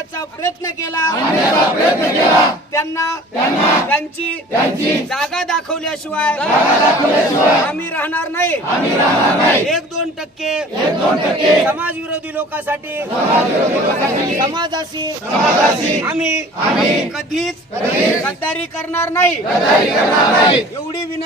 आणण्याचा प्रयत्न केला. त्यांना त्यांची जागा दाखवल्याशिवाय आम्ही राहणार नाही. एक दोन टक्के समाज विरोधी लोकांसाठी समाजाशी आम्ही कधीच गद्दारी करणार नाही.